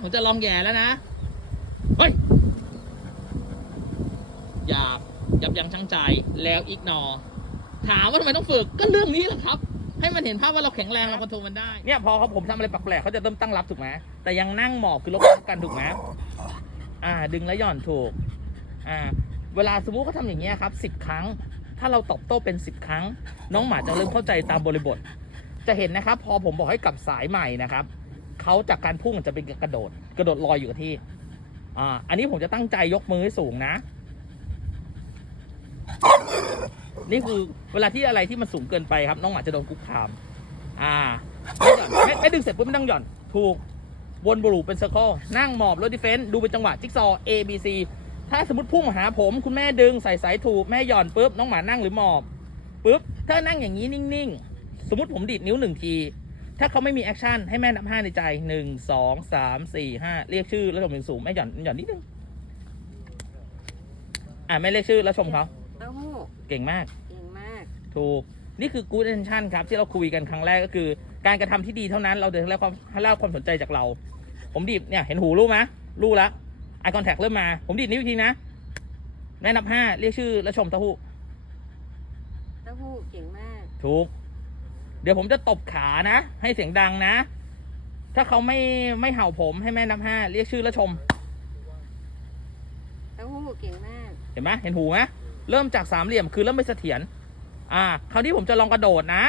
ผมจะลองแย่แล้วนะ เฮ้ยหยาบยับยั้งชั่งใจแล้วอีกนอ ถามว่าทำไมต้องฝึกก็เรื่องนี้แหละครับ ให้มันเห็นภาพว่าเราแข็งแรงเราคอนโทรลมันได้ เนี่ยพอเขาผมทำอะไรแปลกๆเขาจะเริ่มตั้งรับถูกไหมแต่ยังนั่งหมอบคือลบกันถูกไหมอ่า ดึงแล้วหย่อนถูก อ่า เวลาสมมุติเขาทำอย่างเงี้ยครับสิบครั้ง ถ้าเราตอบโต้เป็นสิบครั้ง น้องหมาจะเริ่มเข้าใจตามบริบท จะเห็นนะครับ พอผมบอกให้กลับสายใหม่นะครับ เขาจากการพุ่งจะเป็นกระโดด กระโดดลอยอยู่กับที่ อ่า อันนี้ผมจะตั้งใจยกมือให้สูงนะ นี่คือเวลาที่อะไรที่มันสูงเกินไปครับ น้องหมาจะโดนคุกคาม อ่าไม่หย่อนไม่ไม่ดึงเสร็จปุ๊บไม่ต้องหย่อน ถูก วนบลูเป็นเซอร์เคิลนั่งหมอบรถดิเฟนต์ดูเป็นจังหวะจิ๊กซอ A B C ถ้าสมมติพุ่งมาหาผม คุณแม่ดึงใส่สายถูก แม่หย่อนปุ๊บน้องหมานั่งหรือหมอบปุ๊บถ้านั่งอย่างนี้นิ่งๆ สมมติผมดีดนิ้วหนึ่งที ถ้าเขาไม่มีแอคชั่นให้แม่นับห้าในใจหนึ่งสองสามสี่ห้าเรียกชื่อแล้วชมถึงสูงแม่หย่อนหย่อนนิดนึงอ่าแม่เรียกชื่อแล้วชมเขาเต้าหู้เก่งมาก เก่งมาก ถูก นี่คือ good intention ครับ ที่เราคุยกันครั้งแรกก็คือ การกระทำที่ดีเท่านั้นเราเดินแล้วความให้เราความสนใจจากเรา ผมดีดเนี่ยเห็นหูรู้ไหมรู้แล้ว eye contact เริ่มมา ผมดีดนิ้วอีกทีนะแม่นับห้าเรียกชื่อแล้วชมเต้าหู้เต้าหู้เก่งมาก ถูก เดี๋ยวผมจะตบขานะ ให้เสียงดังนะ ถ้าเขาไม่ไม่เห่าผมให้แม่นับห้าเรียกชื่อแล้วชม เต้าหู้เก่งมาก เห็นไหมเห็นหูไหมเริ่มจากสามเหลี่ยมคือเริ่มไม่เสถียรอ่า คราวนี้ผมจะลองกระโดดนะ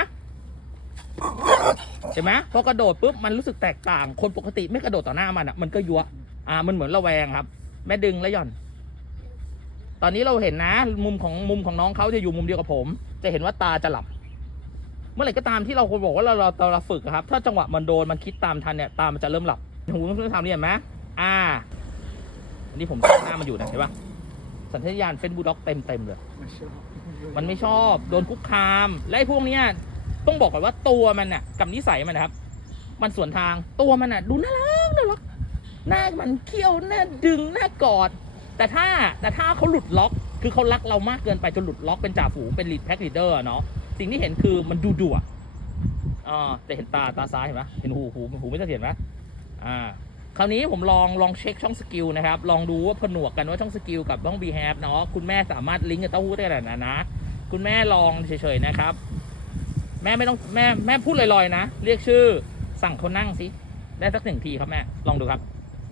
เห็นไหมพอกระโดดปุ๊บมันรู้สึกแตกต่าง คนปกติไม่กระโดดต่อหน้ามันอะ มันก็ยัวอ่า มันเหมือนระแวงครับ แม่ดึงแล้วหย่อน ตอนนี้เราเห็นนะ มุมของมุมของน้องเขาจะอยู่มุมเดียวกับผม จะเห็นว่าตาจะหลับเมื่อไหร่ก็ตามที่เราคนบอกว่าเราเราเราฝึกครับ ถ้าจังหวะมันโดนมันคิดตามทันเนี่ยตามมันจะเริ่มหลับหูต้องทำนี่เห็นไหมอ่า อันนี้ผมตั้งหน้ามันอยู่นะเห็นปะสัญชาตญาณเฟนบูลด็อกเต็มเต็มเลย มันไม่ชอบโดนคุกคาม และไอ้พวกเนี้ยต้องบอกก่อนว่าตัวมันน่ะกับนิสัยมันนะครับ มันสวนทางตัวมันน่ะ ดูน่ารักน่ารักหน้ามันเขี้ยวหน้าดึงหน้ากอด แต่ถ้าแต่ถ้าเขาหลุดล็อก คือเขารักเรามากเกินไปจนหลุดล็อกเป็นจ่าฝูงเป็นลีดแพ็กลีดเดอร์เนาะ สิ่งที่เห็นคือมันดูดุอะอ่าแต่เห็นตาตาซ้ายเห็นไหมเห็นหูหูหูไม่เสถียรไหมอ่าคราวนี้ผมลองลองเช็คช่องสกิลนะครับ ลองดูว่าผนวกกันว่าช่องสกิลกับช่อง b ีแฮปเนาะคุณแม่สามารถลิงก์กับเต้าหู้ได้ขนาดนั้นนะ คุณแม่ลองเฉยๆนะครับ แม่ไม่ต้องแม่แม่พูดลอยๆนะ เรียกชื่อสั่งเขานั่งสิ ได้สักหนึ่งทีครับแม่ ลองดูครับ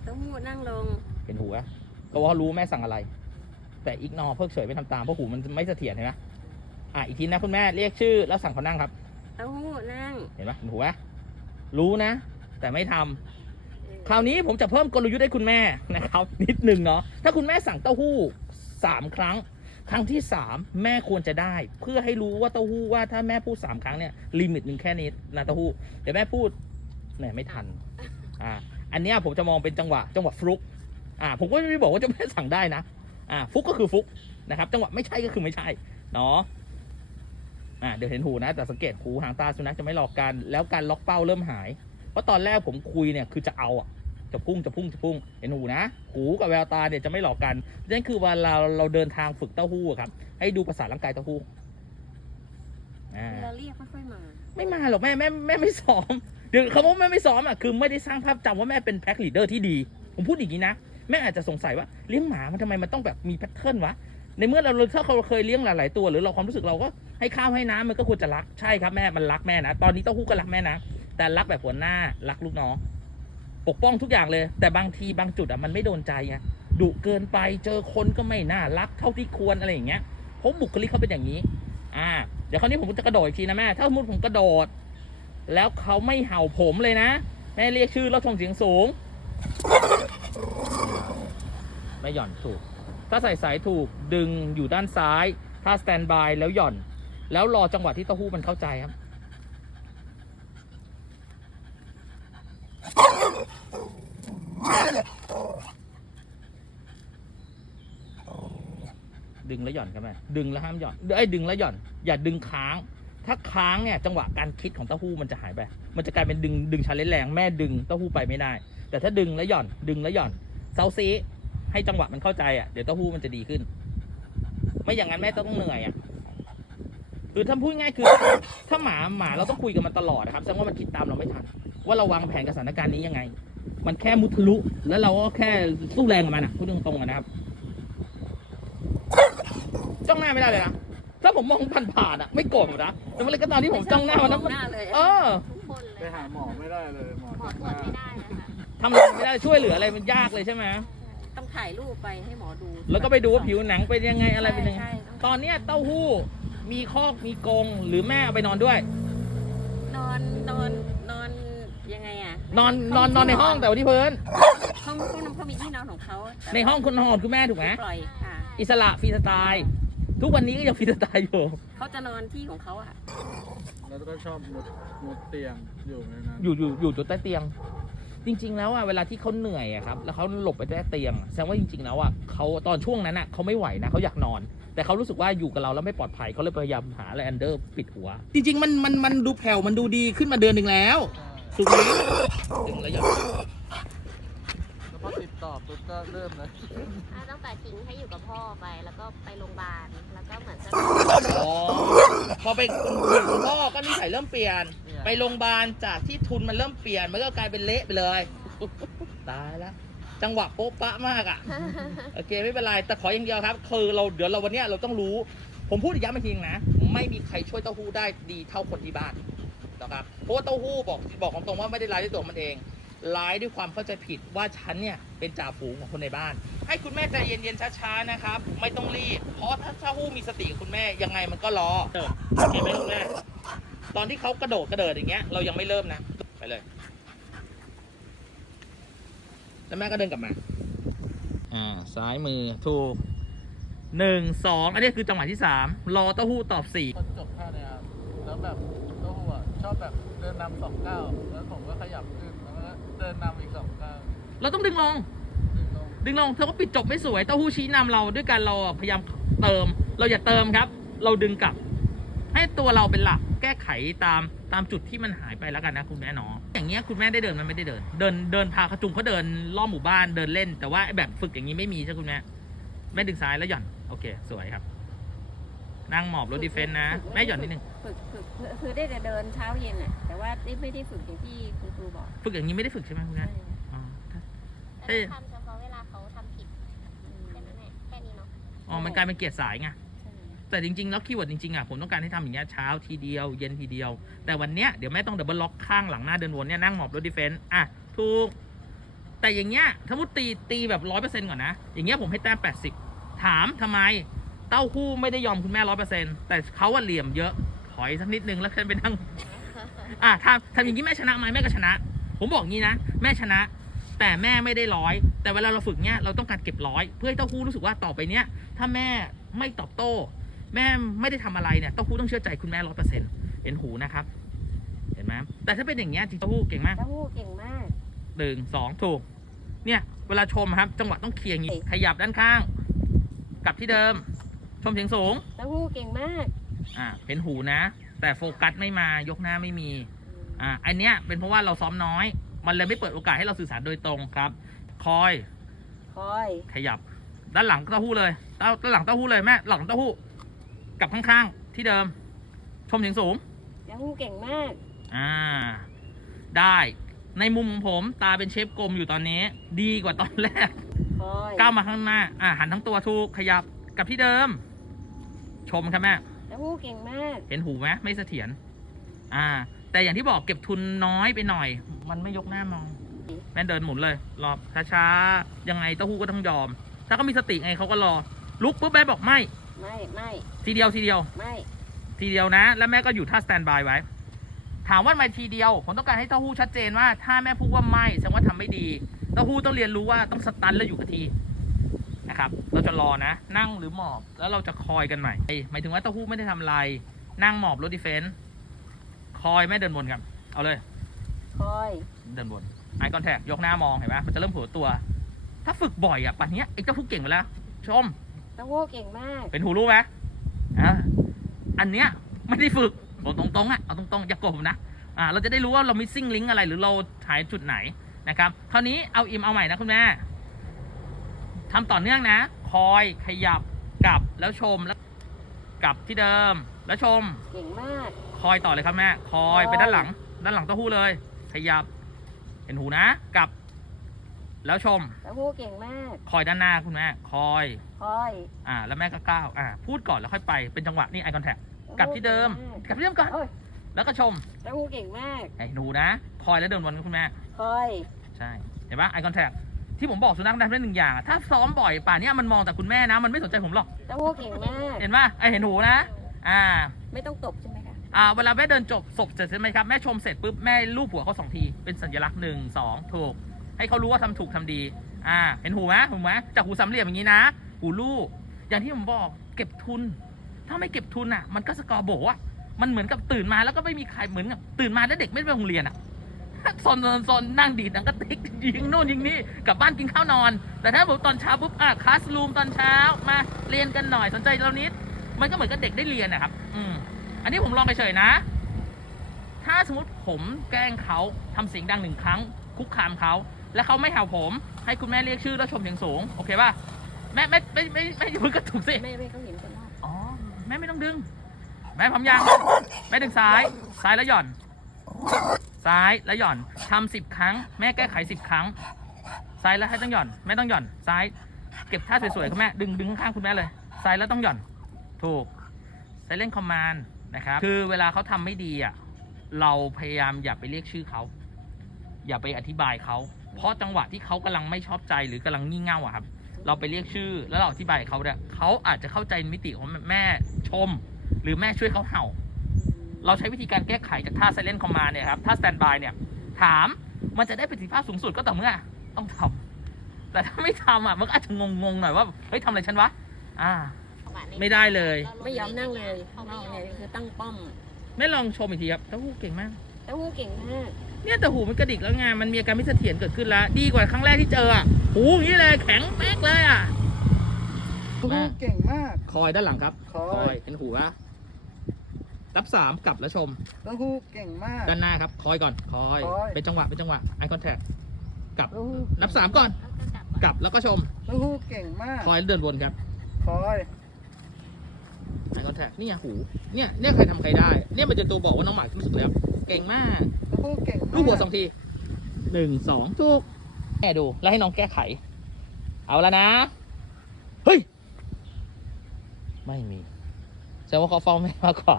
เต้าหู้นั่งลง เห็นหูอะก็ว่ารู้แม่สั่งอะไร แต่อีกนอเพิกเฉยไม่ทำตามเพราะหูมันไม่เสถียรเห็นไหม อะอีกทีนะคุณแม่เรียกชื่อแล้วสั่งเขานั่งครับ เต้าหู้นั่งเห็นไหมเห็นหูอะรู้นะ แต่ไม่ทำเออคราวนี้ผมจะเพิ่มกลยุทธ์ให้คุณแม่นะครับ นิดหนึ่งเนาะถ้าคุณแม่สั่งเต้าหู้สามครั้ง ครั้งที่สามแม่ควรจะได้ เพื่อให้รู้ว่าเต้าหู้ว่าถ้าแม่พูดสามครั้งเนี่ยลิมิตหนึ่งแค่นี้นะเต้าหู้เดี๋ยวแม่พูดเนี่ยไม่ทันอ่าอันเนี้ยผมจะมองเป็นจังหวะจังหวะฟลุกอ่าผมก็ไม่ได้บอกว่าจะไม่สั่งได้นะอ่าฟลุกก็คือฟลุกนะครับ จังหวะไม่ใช่ก็คือไม่ใช่เนาะ อ่าเดี๋ยวเห็นหูนะ แต่สังเกตหูหางตาสุนัขจะไม่หลอกกัน แล้วการล็อกเป้าเริ่มหาย เพราะตอนแรกผมคุยเนี่ยคือจะเอาอะจะพุ่งจะพุ่งจะพุ่งเห็นหูนะ หูกับแววตาเนี่ยจะไม่หลอกกันนั่นคือเวลาเราเดินทางฝึกเต้าหู้อะครับ ให้ดูภาษาร่างกายเต้าหู้อ่าเวลาเรียกไม่ค่อยมา ไม่มาหรอกแม่แม่แม่ไม่ซ้อมเดี๋ยวคำว่าแม่ไม่ซ้อมอะคือไม่ได้สร้างภาพจำว่าแม่เป็นแพ็คลีดเดอร์ที่ดี ผมพูดอย่างนี้นะ แม่อาจจะสงสัยว่าเลี้ยงหมามันทำไมมันต้องแบบมีแพทเทิร์นวะในเมื่อเราถ้าเราเคยเลี้ยงหลาย ๆ ตัว หรือเราความรู้สึกเราก็ ให้ข้าวให้น้ำมันก็ควรจะรักใช่ครับแม่มันรักแม่นะตอนนี้เต้าหู้ก็รักแม่นะแต่รักแบบหัวหน้ารักลูกน้องปกป้องทุกอย่างเลย แต่บางทีบางจุดอะมันไม่โดนใจไงดุเกินไปเจอคนก็ไม่น่ารักเท่าที่ควรอะไรอย่างเงี้ยเพราะบุคลิกเขาเป็นอย่างนี้ อ่า เดี๋ยวคราวนี้ผมจะกระโดดอีกทีนะแม่ ถ้าสมมติผมกระโดด แล้วเขาไม่เห่าผมเลยนะ แม่เรียกชื่อแล้วชมเสียงสูง ไม่หย่อนถูก ถ้าใส่สายถูกดึงอยู่ด้านซ้าย ถ้าสแตนบายแล้วหย่อน แล้วรอจังหวะที่เต้าหู้มันเข้าใจครับ ดึงแล้วหย่อนครับแม่ดึงแล้วห้ามหย่อนไอ้ดึงแล้วหย่อน อย่าดึงค้าง ถ้าค้างเนี่ยจังหวะการคิดของเต้าหู้มันจะหายไป มันจะกลายเป็นดึงดึงชาเลนแรงแม่ดึงเต้าหู้ไปไม่ได้ แต่ถ้าดึงแล้วหย่อน ดึงแล้วหย่อนเซาซีให้จังหวะมันเข้าใจอะเดี๋ยวเต้าหู้มันจะดีขึ้น ไม่อย่างนั้นแม่ต้องเหนื่อยอะ คือถ้าพูดง่ายคือ ถ้าหมาหมาเราต้องคุยกับมันตลอดนะครับแสดงว่ามันคิดตามเราไม่ทันว่าเราวางแผนกับสถานการณ์นี้ยังไง มันแค่มุทะลุ แล้วเราก็แค่สู้แรงกับมันอะพูดตรงๆอะนะครับจ้องหน้าไม่ได้เลยนะถ้าผมมองผ่านๆอะ ไม่โกรธผมนะแต่เมื่อไรก็ตามที่ผมจ้องหน้ามันนะหน้าเลยเออทุกคนเลไปยหาหมอไม่ได้เลยหมอหมอจับตรวจหไม่น้าได้นะคะทำอะไรไม่ได้ช่วยเหลืออะไรมันยากเลยใช่ไหมต้องถ่ายรูปไปให้หมอดูแล้วก็ไปดูว่าผิวหนังเป็นยังไงอะไรเป็นยังไง ใช่ใช่ตอนเนี้ยเต้าหู้ มีคอกมีกรงหรือแม่เอาไปนอนด้วย นอนนอนนอนยังไงอะนอนนอนนอนในห้องแต่ว่าที่พื้นเขาเขาเขามีที่นอนของเขาแต่ในห้องคุณนอนคุณแม่ถูกไหมปล่อยค่ะอิสระฟรีสไตล์ ทุกวันนี้ก็ยังฟรีสไตล์อยู่ เขาจะนอนที่ของเขาอะแล้วก็ชอบมุดมุดเตียงอยู่ในนั้นอยู่อยู่อยู่จุดใต้เตียง จริง ๆ แล้วอะเวลาที่เขาเหนื่อยอะครับ แล้วเขาหลบไปใต้เตียงอะแสดงว่าจริง ๆ แล้วอะเขาตอนช่วงนั้นอะเขาไม่ไหวนะเขาอยากนอน แต่เขารู้สึกว่าอยู่กับเราแล้วไม่ปลอดภัยเขาเลยพยายามหาอะไรอันเดอร์ปิดหัว จริงๆ มันมันมันดูแผ่วมันดูดีขึ้นมาเดือนหนึ่งแล้วถูกไหมดึงแล้วอย่าแล้ว พอติดต่อปุ๊บก็เริ่มเลยอ่าตั้งแต่ทิ้งให้อยู่กับพ่อไป แล้วก็ไปโรงพยาบาล แล้วก็เหมือนจะอ๋อพอไปอยู่คุณพ่อก็นิสัยเริ่มเปลี่ยน ไปโรงพยาบาลจากที่ทุนมันเริ่มเปลี่ยน มันก็กลายเป็นเละไปเลย ตายแล้วจังหวะโป๊ะปะมากอะโอเคไม่เป็นไรแต่ขออย่างเดียวครับ คือเราเดี๋ยวเราวันเนี้ยเราต้องรู้ ผมพูดอีกย้ำอีกทีนะ ไม่มีใครช่วยเต้าหู้ได้ดีเท่าคนที่บ้านนะครับเพราะว่าเต้าหู้บอกบอกตรงๆว่าไม่ได้ร้ายด้วยตัวมันเอง ร้ายด้วยความเข้าใจผิดว่าฉันเนี่ยเป็นจ่าฝูงของคนในบ้าน ให้คุณแม่ใจเย็นๆช้าๆนะครับ ไม่ต้องรีบ เพราะถ้าเต้าหู้มีสติกับคุณแม่ยังไงมันก็รอโอเคไหมคุณแม่ตอนที่เขากระโดดกระเดิดอย่างเงี้ยเรายังไม่เริ่มนะไปเลย แล้วแม่ก็เดินกลับมาอ่าซ้ายมือถูกหนึ่งสองอันนี้คือจังหวะที่สามรอเต้าหู้ตอบสี่พอจบท่าเนี่ยครับแล้วแบบเต้าหู้อะชอบแบบเดินนำสองก้าวแล้วผมก็ขยับขึ้นแล้วก็ เดินนำอีกสองก้าวเราต้องดึงลง ดึงลงดึงลงเธอก็ปิดจบไม่สวยเต้าหู้ชี้นำเราด้วยการเราอะพยายามเติม เราอย่าเติมครับ เราดึงกลับ ให้ตัวเราเป็นหลักแก้ไขตามตามจุดที่มันหายไปแล้วกันนะคุณแม่เนาะอย่างเงี้ยคุณแม่ได้เดินมันไม่ได้เดิน เดินเดินพาขจุงเขาเดินรอบหมู่บ้านเดินเล่น แต่ว่าไอ้แบบฝึกอย่างนี้ไม่มีใช่ไหมคุณแม่แม่ดึงซ้ายแล้วหย่อนโอเค สวยครับ นั่งหมอบรถดีเฟนต์นะแม่หย่อนนิดนึงฝึกฝึกคือคือได้แต่เดินเช้าเย็นอะ แต่ว่าไม่ได้ฝึกอย่างที่คุณครูบอกฝึกอย่างนี้ไม่ได้ฝึกใช่ไหมคุณแม่อ๋อแต่ทำเฉพาะเวลาเขาทำผิดแค่นั้นแหละแค่นี้เนาะอ๋อมันกลายเป็นเกียรติสายไงใช่แต่จริงๆแล้วคีย์เวิร์ดจริงๆอะผมต้องการให้ทำอย่างเงี้ยเช้าทีเดียวเย็นทีเดียว แต่วันเนี้ยเดี๋ยวแม่ต้องดับเบิลล็อกข้างหลังหน้าเดินวนเนี่ยนั่งหมอบรถดีเฟนต์อะถูก แต่อย่างเงี้ยถ้ามุดตีตีแบบร้อยเปอร์เซ็นต์ก่อนนะ อย่างเงี้ยผมให้แต้มแปดสิบถามทำไม เต้าหู้ไม่ได้ยอมคุณแม่ร้อยเปอร์เซ็นต์แต่เขาว่าเหลี่ยมเยอะถอยสักนิดนึงแล้วขึ้นไปนั่งอะทำทำอย่างนี้แม่ชนะไหมแม่ก็ชนะ ผมบอกงี้นะ แม่ชนะ แต่แม่ไม่ได้ร้อย แต่เวลาเราฝึกเนี้ยเราต้องการเก็บร้อย เพื่อให้เต้าหู้รู้สึกว่าต่อไปเนี้ยถ้าแม่ไม่ตอบโต้ แม่ไม่ได้ทำอะไรเนี่ยเต้าหู้ต้องเชื่อใจคุณแม่ร้อยเปอร์เซ็นต์เห็นหูนะครับ เห็นไหมแต่ถ้าเป็นอย่างเงี้ยจริงเต้าหู้เก่งมากเต้าหู้เก่งมากหนึ่งสองถูก เนี่ย เวลาชมครับ จังหวะต้องเคลียร์อย่างงี้ขยับด้านข้าง กลับที่เดิม ชมเสียงสูง เต้าหู้เก่งมากอ่าเห็นหูนะ แต่โฟกัสไม่มายกหน้าไม่มี อ่าอันเนี้ยเป็นเพราะว่าเราซ้อมน้อย มันเลยไม่เปิดโอกาสให้เราสื่อสารโดยตรงครับ คอยคอยขยับ ด้านหลังเต้าหู้เลยเต้าด้านหลังเต้าหู้เลยแม่หลังเต้าหู้กลับข้างๆที่เดิม ชมเสียงสูง เต้าหู้เก่งมาก อ่า ได้ในมุมของผมตาเป็นเชฟกลมอยู่ตอนนี้ ดีกว่าตอนแรก คอย ก้าวมาข้างหน้า อ่าหันทั้งตัวถูกขยับ กลับที่เดิม ชมครับแม่เต้าหู้เก่งมาก เห็นหูไหมไม่เสถียรอ่า แต่อย่างที่บอกเก็บทุนน้อยไปหน่อย มันไม่ยกหน้ามอง แม่เดินหมุนเลย รอบช้าๆยังไงเต้าหู้ก็ต้องยอม ถ้าเขามีสติไงเขาก็รอ ลุกปุ๊บแม่บอกไม่ไม่ไม่ทีเดียวทีเดียว ไม่ ทีเดียวนะ แล้วแม่ก็อยู่ท่าสแตนบายไว้ ถามว่าทำไมทีเดียว ผมต้องการให้เต้าหู้ชัดเจนว่า ถ้าแม่พูดว่าไม่แสดงว่าทำไม่ดี เต้าหู้ต้องเรียนรู้ว่าต้องสตันแล้วอยู่กับที นะครับเราจะรอนะ นั่งหรือหมอบแล้วเราจะคอยกันใหม่เอ้ยหมายถึงว่าเต้าหู้ไม่ได้ทำอะไรนั่งหมอบรถดีเฟนส์คอยแม่เดินวนครับ เอาเลย คอย เดินวนไอคอนแทคยกหน้ามองเห็นไหมมันจะเริ่มเผลอตัว ถ้าฝึกบ่อยอะป่านเนี้ยไอ้เจ้าผู้เก่งไปแล้ว ชมเต้าหู้เก่งมาก เป็นหูรู้ไหมอ่าอันเนี้ยไม่ได้ฝึกบอกตรงๆอะเอาตรงๆอย่าโกรธผมนะอ่าเราจะได้รู้ว่าเรา missing link อะไรหรือเราถ่ายจุดไหนนะครับคราวนี้เอาอิมเอาใหม่นะคุณแม่ ทำต่อเนื่องนะ คอยขยับกลับแล้วชมแล้วกลับที่เดิมแล้วชม เก่งมาก คอยต่อเลยครับแม่คอยคอยไปด้านหลัง ด้านหลังเต้าหู้เลย ขยับ เห็นหูนะกลับ แล้วชมเต้าหู้เก่งมาก คอยด้านหน้าคุณแม่คอย คอย อ่า แล้วแม่ก็ก้าวอ่าพูดก่อนแล้วค่อยไปเป็นจังหวะนี่ไอคอนแทคกลับที่เดิมกลับที่เดิมก่อนโอ้ยแล้วก็ชมเต้าหู้เก่งมากไอ้หนูนะ คอยแล้วเดินวนคุณแม่คอย ใช่เห็นปะไอคอนแทค ที่ผมบอกสุนัขได้เป็นหนึ่งอย่างอะถ้าซ้อมบ่อยป่านเนี้ยมันมองแต่คุณแม่นะ มันไม่สนใจผมหรอกเต้าหู้เก่งมาก เห็นปะไอเห็นหูนะ อ่า ไม่ต้องตบใช่ไหมคะ อ่า เวลาแม่เดินจบศพเสร็จใช่ไหมครับ แม่ชมเสร็จปุ๊บ แม่ลูบหัวเขาสองที เป็นสัญลักษณ์หนึ่งสองถูก ให้เขารู้ว่าทำถูกทำดี อ่า เห็นหูไหมหูไหมจากหูสามเหลี่ยมอย่างนี้นะ หูลูกอย่างที่ผมบอกเก็บทุน ถ้าไม่เก็บทุนอะ มันก็สกอร์โบว์อะ มันเหมือนกับตื่นมาแล้วก็ไม่มีใครเหมือนกับตื่นมาแล้วเด็กไม่ไปโรงเรียนอะ ซนซนซนนั่งดีดหนังกระติกยิงโน่นยิงนี่กลับบ้านกินข้าวนอน แต่ถ้าผมตอนเช้าปุ๊บอะคลาสรูมตอนเช้ามาเรียนกันหน่อยสนใจเรานิด มันก็เหมือนกับเด็กได้เรียนนะครับ อืมอันนี้ผมลองเฉยๆนะ ถ้าสมมติผมแกล้งเขาทำเสียงดังหนึ่งครั้ง คุกคามเขาแล้วเขาไม่เห่าผม ให้คุณแม่เรียกชื่อแล้วชมเสียงสูงโอเคป่ะแม่ไม่ไม่ไม่ไม่ไม่มือกระตุกสิไม่ไม่เขาเห็นคนนอกอ๋อแม่ไม่ต้องดึง แม่พร้อมยังแม่ดึงซ้ายซ้ายแล้วหย่อน ซ้ายแล้วหย่อนทำสิบครั้ง แม่แก้ไขสิบครั้ง ซ้ายแล้วให้ต้องหย่อนแม่ต้องหย่อน ซ้าย เก็บท่าสวยๆคุณแม่ดึงดึงข้างคุณแม่เลย ซ้ายแล้วต้องหย่อน ถูกใช้เล่นคอมมานด์นะครับ คือเวลาเขาทำไม่ดีอะ เราพยายามอย่าไปเรียกชื่อเขา อย่าไปอธิบายเขา เพราะจังหวะที่เขากำลังไม่ชอบใจหรือกำลังงี่เง่าอะครับ เราไปเรียกชื่อแล้วเราอธิบายเขาเนี่ยเขาอาจจะเข้าใจมิติของแม่ชม หรือแม่ช่วยเขาเห่า เราใช้วิธีการแก้ไขจากท่า silent command เนี่ยครับท่า standby เนี่ยถามมันจะได้ประสิทธิภาพสูงสุดก็ต่อเมื่อต้องทำแต่ถ้าไม่ทำอะมันก็อาจจะงงๆหน่อยว่าเฮ้ยทำอะไรฉันวะอ่า ไม่ได้เลย ไม่ยอมนั่งเลยข้างนอกเนี่ยคือตั้งป้อมไม่ลองชมอีกทีครับเต้าหู้เก่งมากเต้าหู้เก่งมากเนี่ยแต่หูมันกระดิกแล้วไงมันมีอาการไม่เสถียรเกิดขึ้นแล้ว ดีกว่าครั้งแรกที่เจออะหูอย่างนี้เลยแข็งแป๊กเลยอะเต้าหู้เก่งมาก คอยด้านหลังครับ คอยเห็นหูปะ รับสามกลับแล้วชม เต้าหู้เก่งมาก ด้านหน้าครับ คอยก่อน คอย คอย เป็นจังหวะ เป็นจังหวะ eye contact กลับ เต้าหู้นับสามก่อนกลับแล้วก็ชม เต้าหู้เก่งมาก คอยแล้วเดินวนครับ คอย eye contact นี่ไงหู เนี่ย เนี่ยใครทำใครได้ เนี่ยมันจะตัวบอกว่าน้องหมายรู้สึกแล้ว เก่งมาก เต้าหู้เก่งมากลูกหัวสองทีหนึ่งสองถูกแม่ดู แล้วให้น้องแก้ไข เอาแล้วนะ เฮ้ย ไม่มีแสดงว่าเขาเฝ้าแม่มากกว่า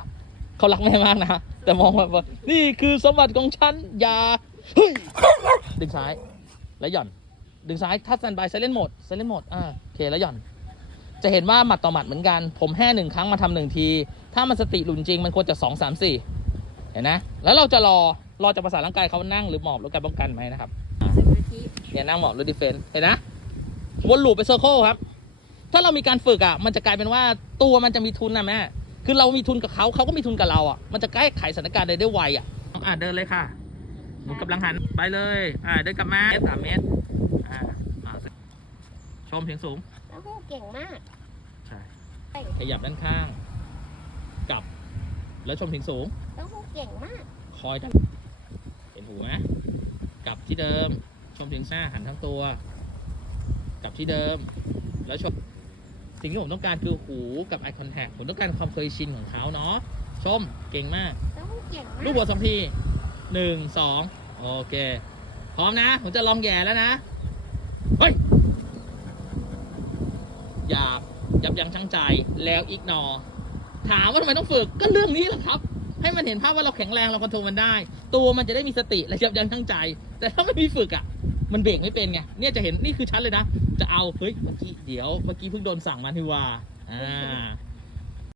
เขารักแม่มากนะแต่มองแบบว่านี่คือสมบัติของฉันอย่าดึงซ้ายแล้วหย่อน ดึงซ้ายถ้าสแตนบายไซเลนโหมดไซเลนโหมดอ่าโอเคแล้วหย่อน จะเห็นว่าหมัดต่อหมัดเหมือนกัน ผมแห่หนึ่งครั้งมาทำหนึ่งที ถ้ามันสติหลุนจริงมันควรจะสองสามสี่เห็นนะ แล้วเราจะรอรอจะประสานร่างกายเขานั่งหรือหมอบหรือการป้องกันไหมนะครับสมาธิเนี่ยนั่งหมอบหรือดิเฟนเห็นนะวนลูปไปเซอร์เคิลครับ ถ้าเรามีการฝึกอะมันจะกลายเป็นว่าตัวมันจะมีทุนนะแม่ คือเรามีทุนกับเขาเขาก็มีทุนกับเราอะมันจะแก้ไขสถานการณ์ได้ได้ไวอะอ่าเดินเลยค่ะหมุนกำลังหันไปเลย อ่าเดินกลับมาเมตรสามเมตรอ่าอ่าชมเสียงสูงเต้าหู้เก่งมากใช่ขยับด้านข้างกลับ แล้วชมเสียงสูงเต้าหู้เก่งมาก คอยดันเห็นหูไหมกลับที่เดิม ชมเพียงซ่าหันทั้งตัว กลับที่เดิม แล้วชม สิ่งที่ผมต้องการคือหูกับ eye contact ผมต้องการความเคยชินของเขาเนาะชมเก่งมากเต้าหู้เก่งมากลูกบทสองทีหนึ่งสองโอเค พร้อมนะ ผมจะลองแย่แล้วนะ เฮ้ยหยาบยับยั้งชั่งใจแล้วอีกนอ ถามว่าทำไมต้องฝึกก็เรื่องนี้แหละครับ ให้มันเห็นภาพว่าเราแข็งแรงเราคอนโทรลมันได้ ตัวมันจะได้มีสติและยับยั้งชั่งใจ แต่ถ้าไม่มีฝึกอะ มันเบรกไม่เป็นไงเนี่ยจะเห็นนี่คือชัดเลยนะ จะเอาเฮ้ยเมื่อกี้เดี๋ยวเมื่อกี้เพิ่งโดนสั่งมาที่ว่าอ่า